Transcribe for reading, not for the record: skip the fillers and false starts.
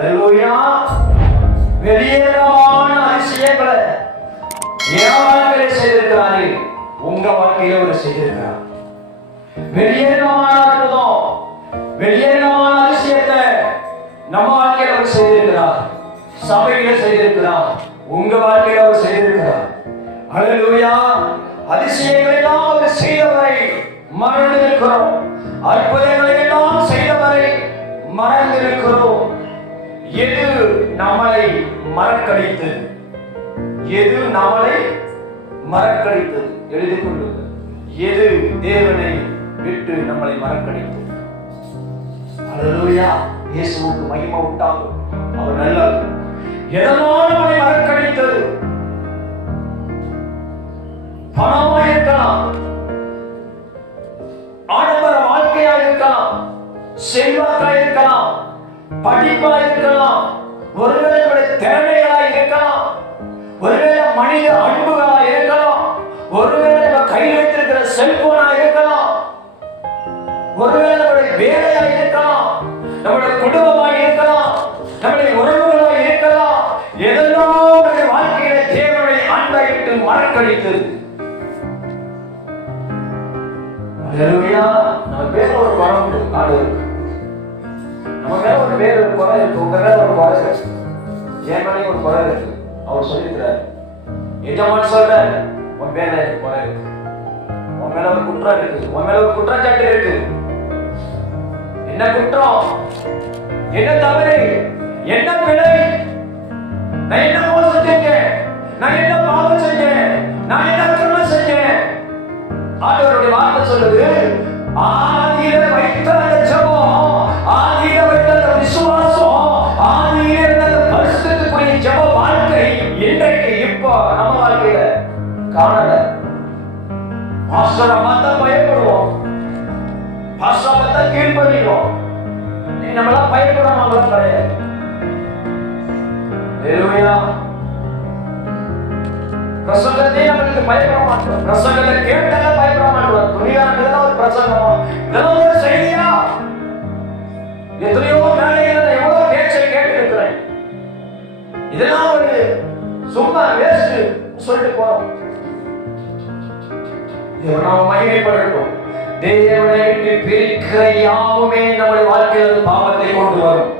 அல்லேலூயா. வெளியேறமான அதிசயங்களை என் வாழ்க்கையில செய்திருக்கிறாரு, உங்க வாழ்க்கையில ஒரு செய்திருக்கிறார். வெளியேறமான அற்புதம், வெளியேறமான அதிசயத்தை நம்ம வாழ்க்கையில அவர் செய்திருக்கிறார், சபையில செய்திருக்கிறார், உங்க வாழ்க்கையில அவர் செய்திருக்கிறார். அல்லேலூயா. அதிசயங்களை எல்லாம் அவர் செய்தவரை மறந்திருக்கிறோம், அற்புதங்களை எல்லாம் செய்தவரை மறந்திருக்கிறோம். எது நம்மளை மறக்கடித்தது? எது நம்மளை மறக்கடித்தது? எழுதிக் கொள்ளுங்கள். எது தேவனை விட்டு நம்மளை மறக்கடித்தது? அல்லேலூயா. இயேசுவுக்கு மகிமை உண்டாகும். அவர் நல்லவர். எதனால் நம்மளை மறக்கடித்தது? பணமா இருக்கலாம், ஆடம்பர வாழ்க்கையா இருக்கலாம், செல்வாக்கா இருக்கலாம், படிப்பா இருக்கலாம், ஒருவேளை திறமைகளா இருக்கலாம், ஒருவேளை மனித அன்புகளா இருக்கலாம், ஒருவேளை நம்ம கையில் வைத்திருக்கிற செல்போனா இருக்கலாம், ஒருவேளை நம்முடைய வேலையா இருக்கலாம், நம்முடைய குடும்பமா இருக்கலாம், நம்முடைய உறவுகளா இருக்கலாம். எதெல்லாம் நம்முடைய வாழ்க்கையில தேவனுடைய அன்பை விட்டு மறக்கடித்தது? அல்லேலூயா. நம்ம பேர்ல ஒரு குணம் இருக்கு, நம்ம மேல ஒரு பேர் ஒரு குறை இருக்கு, உங்க மேல ஒரு குறை இருக்கு, என் மேலே ஒரு குறை இருக்கு. அவர் சொல்லியிருக்கிறார், எஜமான் சொல்றார், உன் மேல குறை இருக்கு, உன் மேல ஒரு குற்றம் இருக்கு, உன் மேல ஒரு குற்றச்சாட்டு இருக்கு. என்ன குற்றம்? என்ன தவறு? என்ன பிழை? நான் என்ன மோசம் செஞ்சேன்? நான் என்ன பாவம் செஞ்சேன்? நான் என்ன குற்றம் செஞ்சேன்? ஆண்டவருடைய வார்த்தை சொல்லுது, ஆதியில வைத்த அந்த ஜெபம், ஆதியில வைத்த அந்த விசுவாசம், ஆதியில இருந்த அந்த பரிசுத்தத்துக்குரிய ஜெப வாழ்க்கை இன்றைக்கு இப்போ நம்ம வாழ்க்கையில காணல. பாஸ்டரை பார்த்தா பயப்படுவோம், பாஸ்டரை பார்த்தா கீழ்ப்படிவோம். நீ நம்மளாம் பயப்படாம கிடையாது. அல்லேலூயா. பிரசங்கத்தை நமக்கு பயப்பட மாட்டோம், பிரசங்கத்தை கேட்டால பயப்பட மாட்டோம். துணியானது ஒரு பிரசங்கமா, இதெல்லாம் ஒரு செய்தியா? எத்தனையோ நாளைகள் எவ்வளவு பேச்சை கேட்டு இருக்கிறேன், இதெல்லாம் ஒரு சும்மா வேஸ்ட் சொல்லிட்டு போறோம். தேவனாம மகிமைப்படட்டும். தேவனை விட்டு பிரிக்கிற யாவுமே நம்முடைய வாழ்க்கையில் பாவத்தை கொண்டு வரும்.